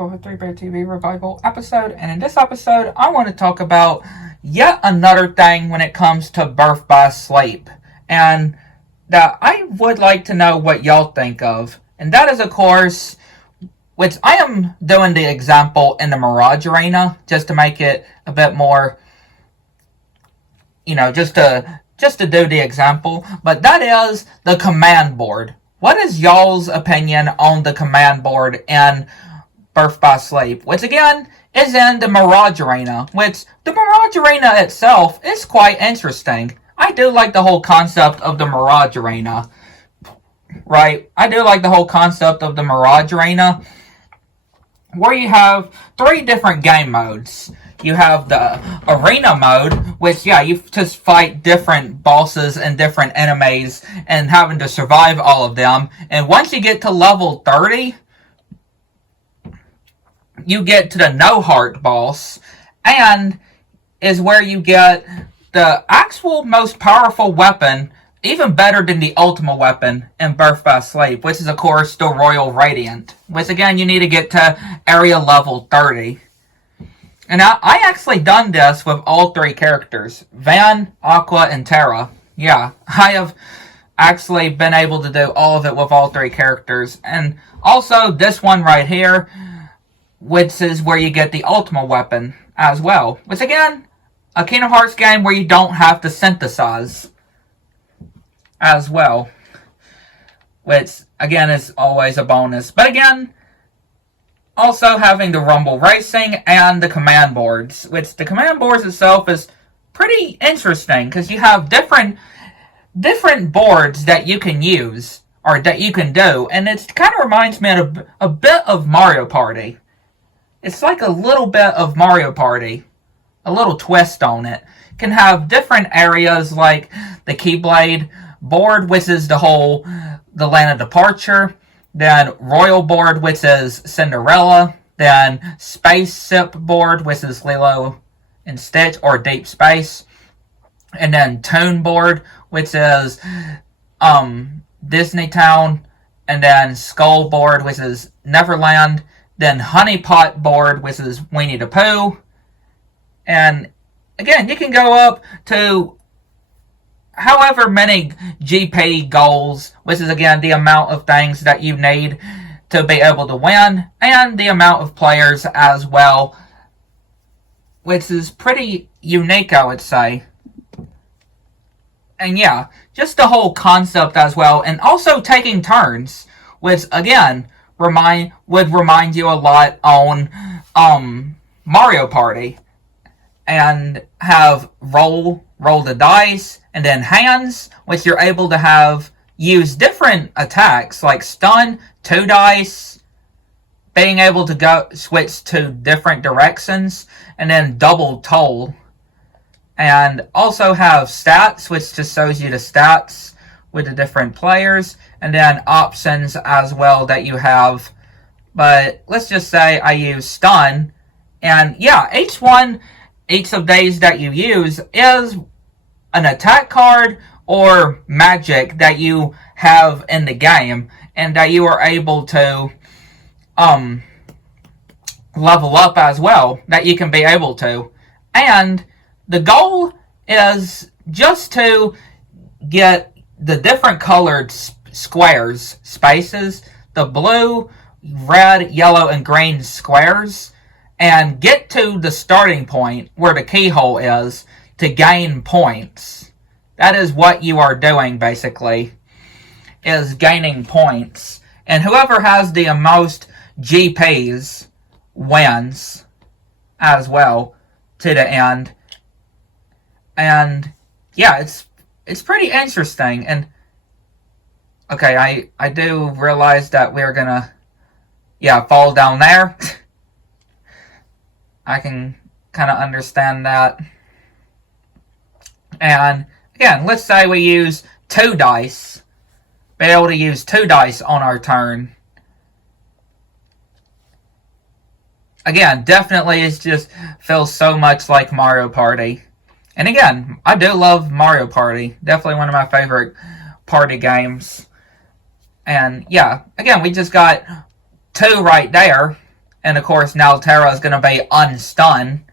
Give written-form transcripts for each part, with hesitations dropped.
1203BARRETT TV revival episode, and in this episode I want to talk about yet another thing when it comes to birth by sleep, and that I would like to know what y'all think of, and that is of course, which I am doing the example in the Mirage Arena, just to make it a bit more, just to do the example, but that is the command board. What is y'all's opinion on the command board in Birth by Sleep? Which again is in the Mirage Arena, which the Mirage Arena itself is quite interesting. I do like the whole concept of the Mirage Arena. Right? I do like the whole concept of the Mirage Arena, where you have 3 different game modes. You have the arena mode, which, you just fight different bosses and different enemies and having to survive all of them. And once you get to level 30, you get to the no heart boss, and is where you get the actual most powerful weapon, even better than the ultimate weapon in Birth by Sleep, which is, of course, the Royal Radiant, which, again, you need to get to area level 30. And I actually done this with all 3 characters, Van, Aqua, and Terra. Yeah, I have actually been able to do all of it with all 3 characters. And also this one right here, which is where you get the ultimate weapon as well. Which, again, a Kingdom Hearts game where you don't have to synthesize as well, which again is always a bonus. But again, also having the Rumble Racing and the command boards, which the command boards itself is pretty interesting because you have different boards that you can use or that you can do, and it kind of reminds me of a bit of Mario Party. It's like a little bit of Mario Party, a little twist on it. You can have different areas like the Keyblade board, which is the Land of Departure, then Royal board, which is Cinderella, then Spaceship board, which is Lilo and Stitch, or Deep Space, and then Toon board, which is Disney Town, and then Skull board, which is Neverland, then Honey Pot board, which is Winnie the Pooh, and again, you can go up to however many GP goals, which is again the amount of things that you need to be able to win, and the amount of players as well, which is pretty unique, I would say. And yeah, just the whole concept as well, and also taking turns, which again would remind you a lot on Mario Party, and have roll the dice, and then hands, which you're able to use different attacks, like stun, 2 dice, being able to switch to different directions, and then double toll. And also have stats, which just shows you the stats with the different players, and then options as well that you have. But let's just say I use stun, and yeah, each of these that you use is an attack card or magic that you have in the game, and that you are able to level up as well, that you can be able to. And the goal is just to get the different colored squares, spaces, the blue, red, yellow, and green squares, and get to the starting point where the keyhole is to gain points. That is what you are doing, basically, is gaining points. And whoever has the most GPs wins as well to the end. And yeah, it's pretty interesting. And okay, I do realize that we're gonna fall down there. I can kind of understand that. And again, let's say we use 2 dice. Be able to use 2 dice on our turn. Again, definitely it just feels so much like Mario Party. And again, I do love Mario Party. Definitely one of my favorite party games. And yeah, again, we just got 2 right there. And of course, now Terra is going to be unstunned.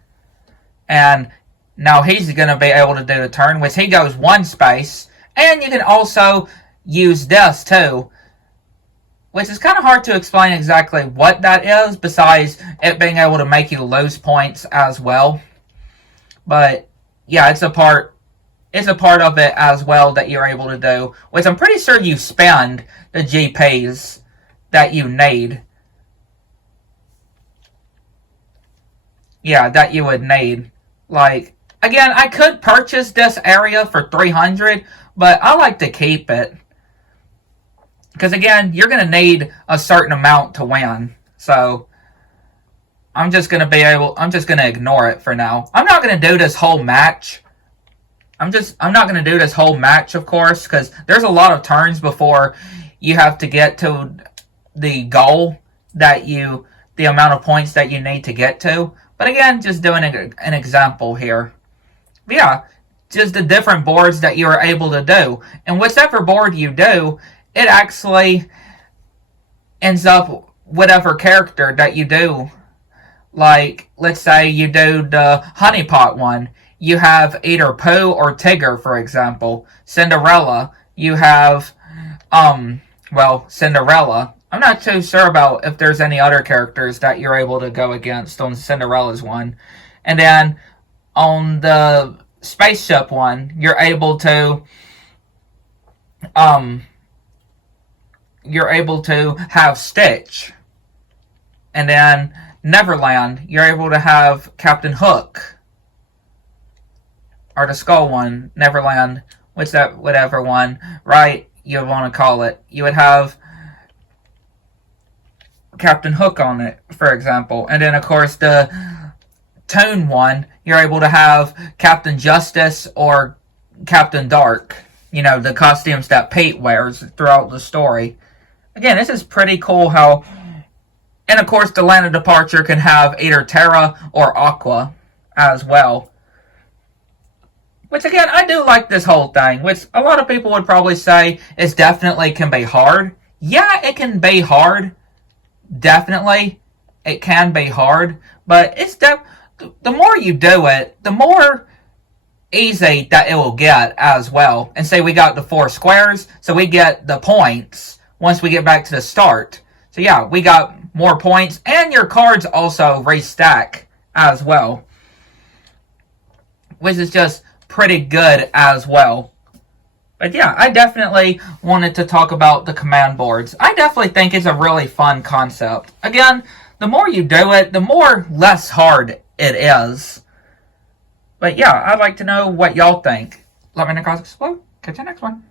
And now he's going to be able to do the turn, which he goes one space. And you can also use this too, which is kind of hard to explain exactly what that is, besides it being able to make you lose points as well. But yeah, it's a part of it as well that you're able to do, which I'm pretty sure you spend the GPs that you need. Yeah, that you would need. Like, again, I could purchase this area for 300, but I like to keep it. Because again, you're going to need a certain amount to win. So, I'm just going to ignore it for now. I'm not going to do this whole match. I'm not going to do this whole match, of course, because there's a lot of turns before you have to get to the goal the amount of points that you need to get to. But again, just doing an example here. But yeah, just the different boards that you're able to do. And whichever board you do, it actually ends up whatever character that you do. Like, let's say you do the honeypot one. You have either Pooh or Tigger, for example. Cinderella, you have, Cinderella. I'm not too sure about if there's any other characters that you're able to go against on Cinderella's one. And then on the spaceship one, you're able to have Stitch. And then Neverland, you're able to have Captain Hook. Or the skull one, Neverland, whatever one, right, you want to call it. You would have Captain Hook on it, for example. And then, of course, the Toon one, you're able to have Captain Justice or Captain Dark. You know, the costumes that Pete wears throughout the story. Again, this is pretty cool how... And, of course, the Land of Departure can have either Terra or Aqua as well. Which, again, I do like this whole thing, which a lot of people would probably say is definitely can be hard. Yeah, it can be hard. Definitely, it can be hard. But it's the more you do it, the more easy that it will get as well. And say we got the 4 squares, so we get the points once we get back to the start. So yeah, we got more points, and your cards also restack as well. Which is just pretty good as well. But yeah, I definitely wanted to talk about the command boards. I definitely think it's a really fun concept. Again, the more you do it, the more less hard it is. But yeah, I'd like to know what y'all think. Let me know in the comments below. Catch you next one.